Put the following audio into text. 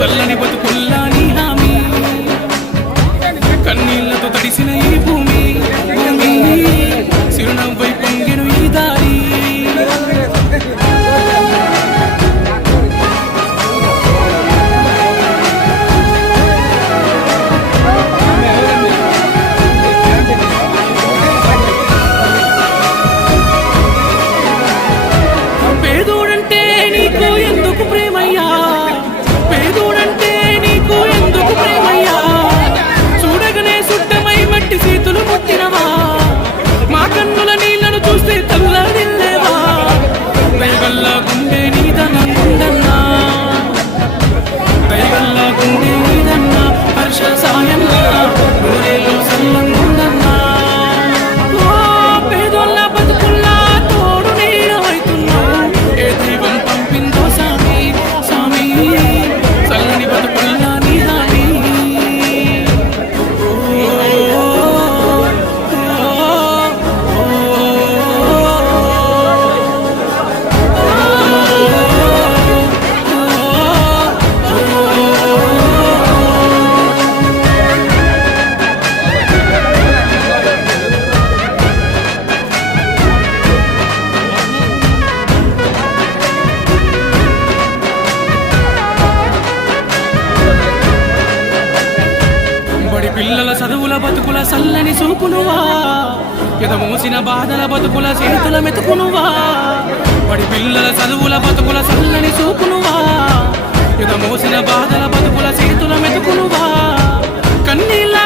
చల్లని బతుకుల్లా పిల్లల చదువుల బతుకుల సల్లని చూపునువా ఎద మూసిన బాధల బతుకుల చేతుల మెతుకునువా పడి పిల్లల చదువుల బతుకుల సల్లని చూపునువా ఎద మూసిన బాధల బతుకుల చేతుల మెతుకునువా కన్నీళ్ళ